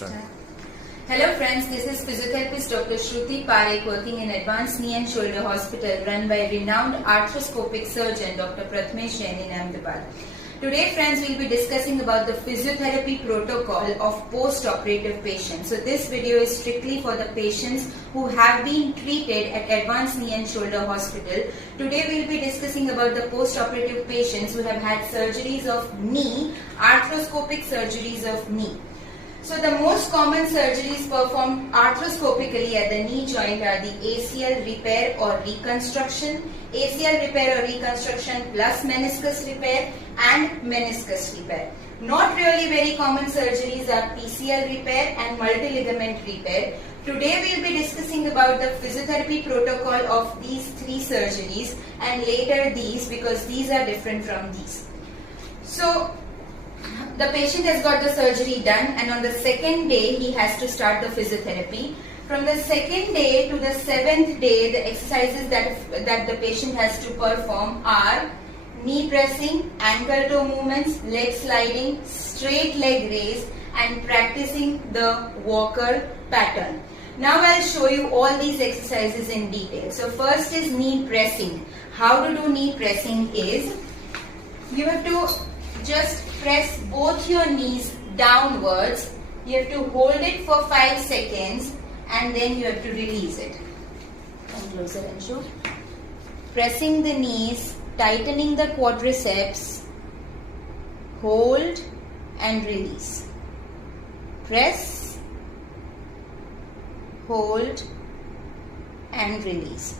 Hello friends, this is physiotherapist Dr. Shruti Parekh working in Advanced Knee and Shoulder Hospital run by renowned arthroscopic surgeon Dr. Prathmesh Jain in Ahmedabad. Today friends, we will be discussing about the physiotherapy protocol of post-operative patients. So this video is strictly for the patients who have been treated at Advanced Knee and Shoulder Hospital. Today we will be discussing about the post-operative patients who have had surgeries of knee, arthroscopic surgeries of knee. So the most common surgeries performed arthroscopically at the knee joint are the ACL repair or reconstruction, ACL repair or reconstruction plus meniscus repair and meniscus repair. Not really very common surgeries are PCL repair and multi-ligament repair. Today we will be discussing about the physiotherapy protocol of these three surgeries and later these, because these are different from these. So the patient has got the surgery done and on the second day he has to start the physiotherapy. From the second day to the seventh day, the exercises that the patient has to perform are knee pressing, ankle toe movements, leg sliding, straight leg raise and practicing the walker pattern. Now I'll show you all these exercises in detail. So first is knee pressing. How to do knee pressing is, you have to just press both your knees downwards. You have to hold it for 5 seconds and then you have to release it. Come closer and show. Pressing the knees, tightening the quadriceps, hold and release. Press, hold and release.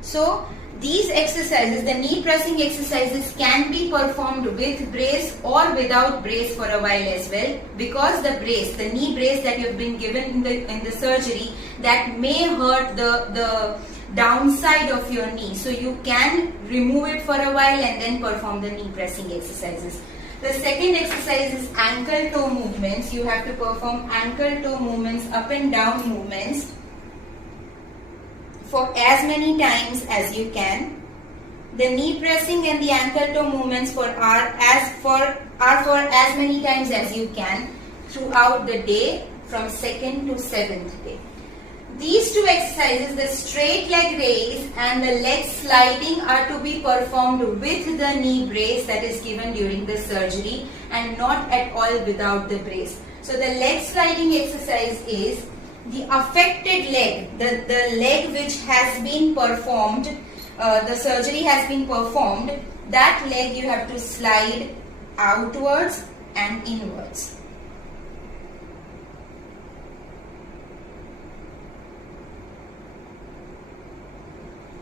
So these exercises, the knee pressing exercises, can be performed with brace or without brace for a while as well, because the brace, the knee brace that you have been given in the surgery, that may hurt the downside of your knee. So you can remove it for a while and then perform the knee pressing exercises. The second exercise is ankle toe movements. You have to perform ankle toe movements, up and down movements, for as many times as you can. The knee pressing and the ankle toe movements are for as many times as you can throughout the day from 2nd to 7th day. These two exercises, the straight leg raise and the leg sliding, are to be performed with the knee brace that is given during the surgery and not at all without the brace. So the leg sliding exercise is the affected leg, the leg which has been performed, the surgery has been performed, that leg you have to slide outwards and inwards.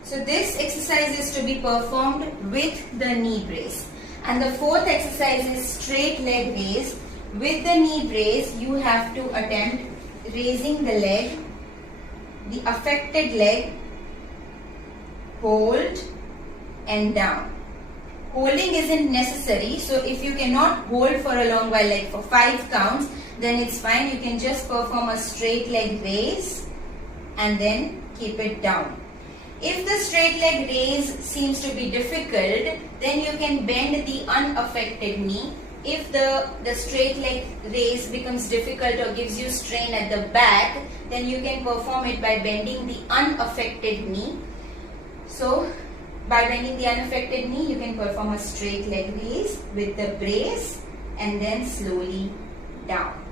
So this exercise is to be performed with the knee brace. And the fourth exercise is straight leg raise. With the knee brace, you have to attempt raising the leg, the affected leg, hold and down. Holding isn't necessary, so if you cannot hold for a long while, like for 5 counts, then it's fine. You can just perform a straight leg raise and then keep it down. If the straight leg raise seems to be difficult, then you can bend the unaffected knee. If the straight leg raise becomes difficult or gives you strain at the back, then you can perform it by bending the unaffected knee. So by bending the unaffected knee, you can perform a straight leg raise with the brace and then slowly down.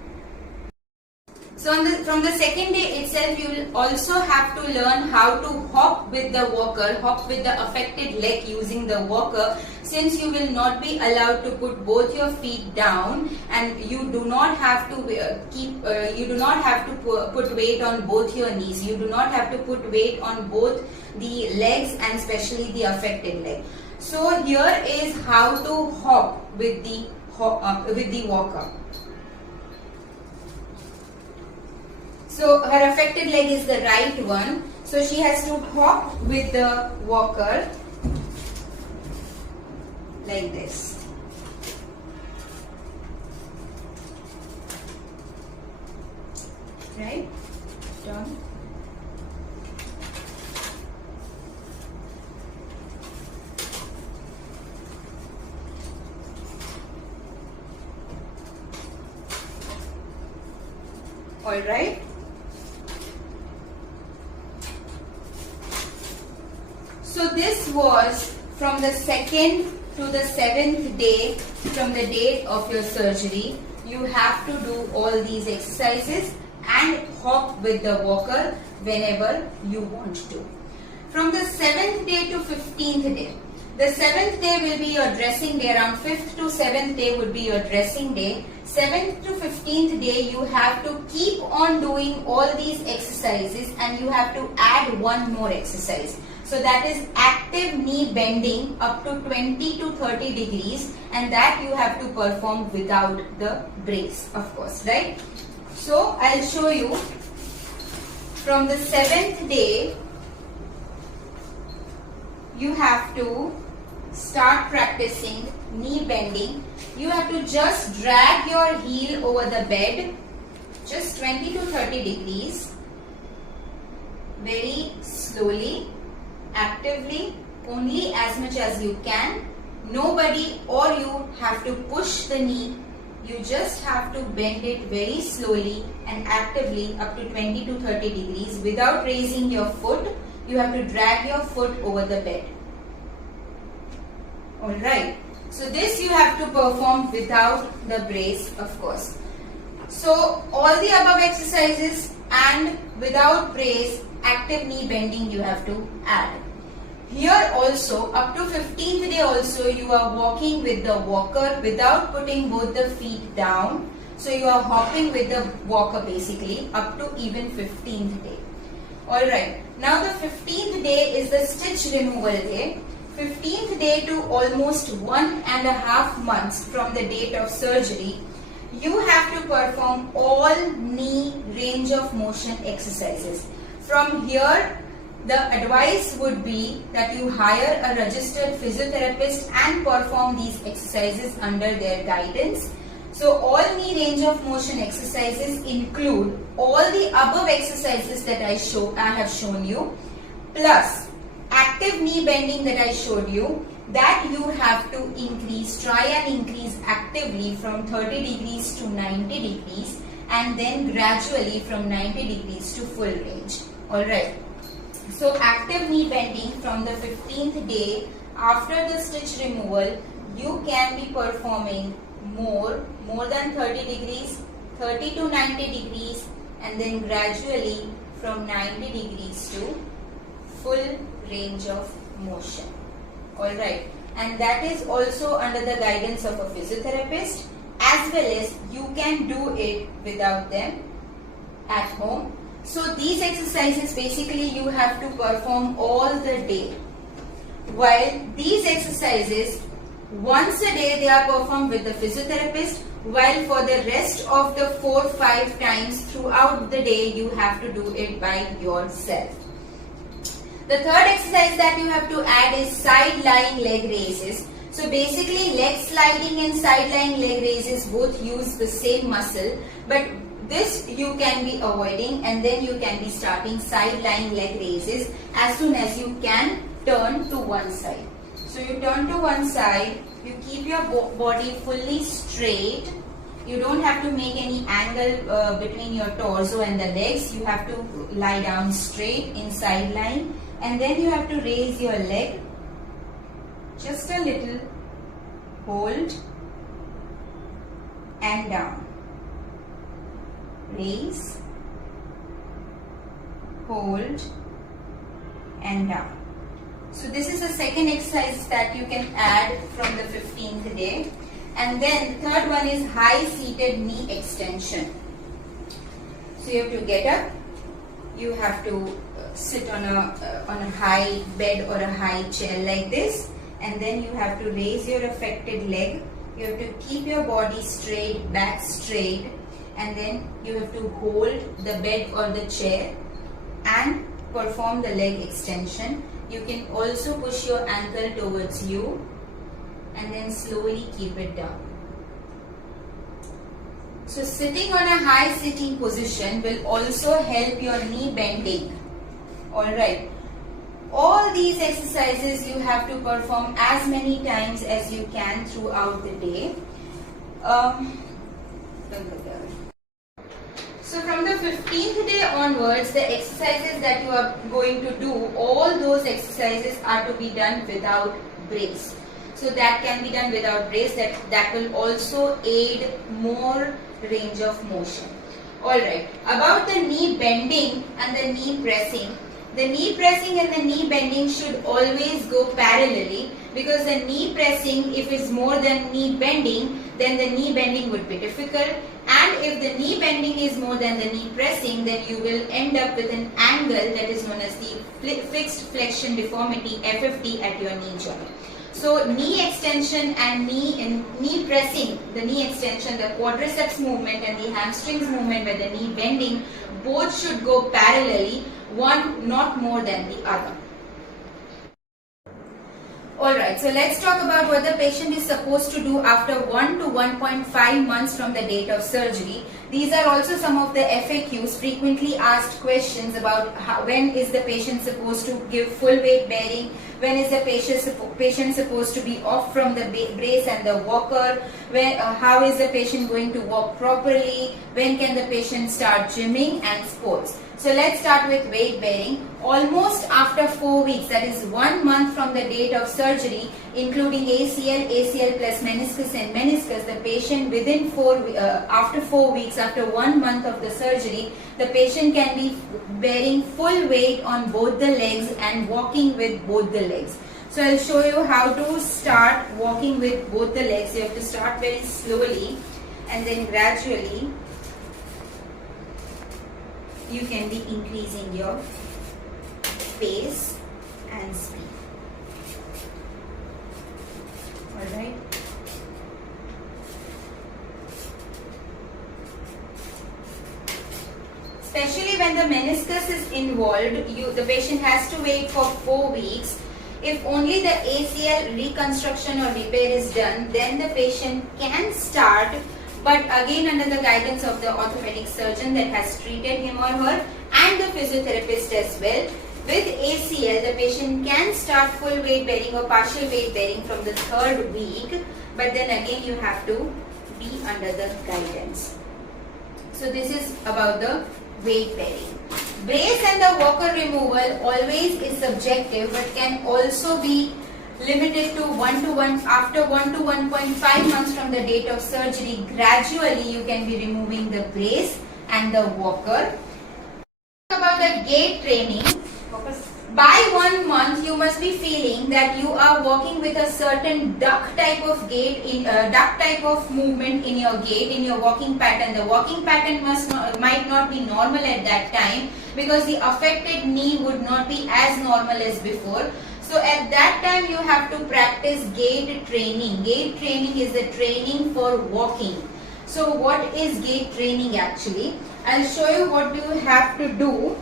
So from the second day itself, you will also have to learn how to hop with the walker, hop with the affected leg using the walker, since you will not be allowed to put both your feet down and you do not have to put weight on both your knees. You do not have to put weight on both the legs and especially the affected leg. So here is how to hop with the walker. So her affected leg is the right one. So she has to hop with the walker like this. Right? Down. Alright. So this was from the 2nd to the 7th day from the date of your surgery. You have to do all these exercises and hop with the walker whenever you want to. From the 7th day to 15th day. The 7th day will be your dressing day. Around 5th to 7th day would be your dressing day. 7th to 15th day you have to keep on doing all these exercises and you have to add one more exercise. So that is active knee bending up to 20 to 30 degrees, and that you have to perform without the brace, of course, right? So I'll show you from the 7th day. You have to start practicing knee bending. You have to just drag your heel over the bed, just 20 to 30 degrees, very slowly, actively, only as much as you can. Nobody or you have to push the knee. You just have to bend it very slowly and actively up to 20 to 30 degrees without raising your foot. You have to drag your foot over the bed. Alright. So this you have to perform without the brace, of course. So all the above exercises and without brace, active knee bending you have to add. Here also, up to 15th day also, you are walking with the walker without putting both the feet down. So you are hopping with the walker basically up to even 15th day. Alright, now the 15th day is the stitch removal day. 15th day to almost 1.5 months from the date of surgery, you have to perform all knee range of motion exercises. From here, the advice would be that you hire a registered physiotherapist and perform these exercises under their guidance. So all knee range of motion exercises include all the above exercises that I have shown you, plus active knee bending that I showed you, that you have to try and increase actively from 30 degrees to 90 degrees and then gradually from 90 degrees to full range. Alright. So active knee bending from the 15th day after the stitch removal, you can be performing more than 30 degrees, 30 to 90 degrees, and then gradually from 90 degrees to full range of motion. Alright, and that is also under the guidance of a physiotherapist, as well as you can do it without them at home. So these exercises basically you have to perform all the day. While these exercises, once a day they are performed with the physiotherapist, while for the rest of the 4-5 times throughout the day you have to do it by yourself. The third exercise that you have to add is side lying leg raises. So basically leg sliding and side lying leg raises both use the same muscle, but this you can be avoiding, and then you can be starting side lying leg raises as soon as you can turn to one side. So you turn to one side, you keep your body fully straight. You don't have to make any angle between your torso and the legs. You have to lie down straight in side lying, and then you have to raise your leg just a little, hold and down. Raise, hold and down. So this is the second exercise that you can add from the 15th day. And then the third one is high seated knee extension. So you have to get up, you have to sit on a high bed or a high chair like this, and then you have to raise your affected leg. You have to keep your body straight, back straight, and then you have to hold the bed or the chair and perform the leg extension. You can also push your ankle towards you and then slowly keep it down. So sitting on a high sitting position will also help your knee bending. Alright. All these exercises you have to perform as many times as you can throughout the day. So So from the 15th day onwards, the exercises that you are going to do, all those exercises are to be done without brace. So that can be done without brace, that will also aid more range of motion. Alright, about the knee bending and the knee pressing. The knee pressing and the knee bending should always go parallelly, because the knee pressing, if it's more than knee bending, then the knee bending would be difficult, and if the knee bending is more than the knee pressing, then you will end up with an angle that is known as the fixed flexion deformity FFD at your knee joint. So knee extension and knee pressing, the knee extension, the quadriceps movement and the hamstrings movement with the knee bending, both should go parallelly, one not more than the other. Alright, so let's talk about what the patient is supposed to do after 1 to 1.5 months from the date of surgery. These are also some of the FAQs, frequently asked questions about when is the patient supposed to give full weight bearing, when is the patient supposed to be off from the brace and the walker, how is the patient going to walk properly, when can the patient start gymming and sports. So let's start with weight bearing. Almost after 4 weeks, that is 1 month from the date of surgery, including ACL, ACL plus meniscus and meniscus, the patient within after 4 weeks, after 1 month of the surgery, the patient can be bearing full weight on both the legs and walking with both the legs. So I'll show you how to start walking with both the legs. You have to start very slowly and then gradually you can be increasing your pace and speed. Alright. Especially when the meniscus is involved, the patient has to wait for 4 weeks. If only the ACL reconstruction or repair is done, then the patient can start, but again under the guidance of the orthopedic surgeon that has treated him or her and the physiotherapist as well. With ACL, the patient can start full weight bearing or partial weight bearing from the 3rd week, but then again you have to be under the guidance. So this is about the weight bearing. Brace and the walker removal always is subjective, but can also be limited to 1 to 1 after 1 to 1.5 months from the date of surgery. Gradually you can be removing the brace and the walker. About the gait training, by 1 month you must be feeling that you are walking with a certain duck type of gait, duck type of movement in your gait, in your walking pattern. The walking pattern might not be normal at that time, because the affected knee would not be as normal as before. So at that time you have to practice gait training. Gait training is the training for walking. So what is gait training actually? I'll show you what you have to do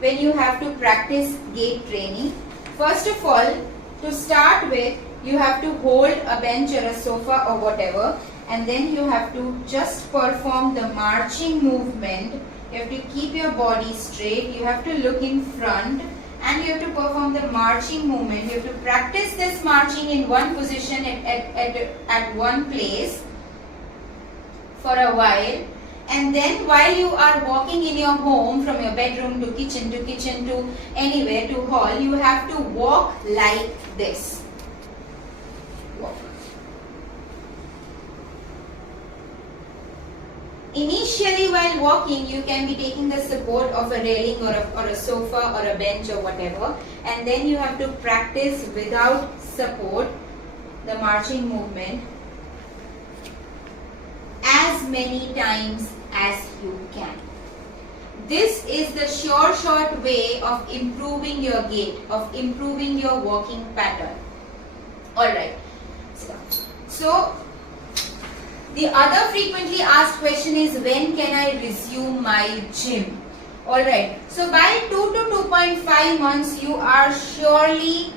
when you have to practice gait training. First of all, to start with, you have to hold a bench or a sofa or whatever, and then you have to just perform the marching movement. You have to keep your body straight, you have to look in front, and you have to perform the marching movement. You have to practice this marching in one position at one place for a while. And then while you are walking in your home, from your bedroom to kitchen to anywhere to hall, you have to walk like this. Walk. Initially while walking, you can be taking the support of a railing or a sofa or a bench or whatever, and then you have to practice without support the marching movement as many times as you can. This is the short way of improving your gait, of improving your walking pattern. Alright, so the other frequently asked question is, when can I resume my gym? Alright, so by 2 to 2.5 months you are surely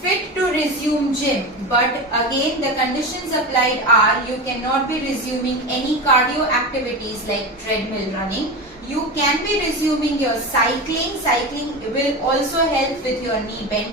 fit to resume gym, but again the conditions applied are, you cannot be resuming any cardio activities like treadmill running. You can be resuming your cycling. Cycling will also help with your knee bending.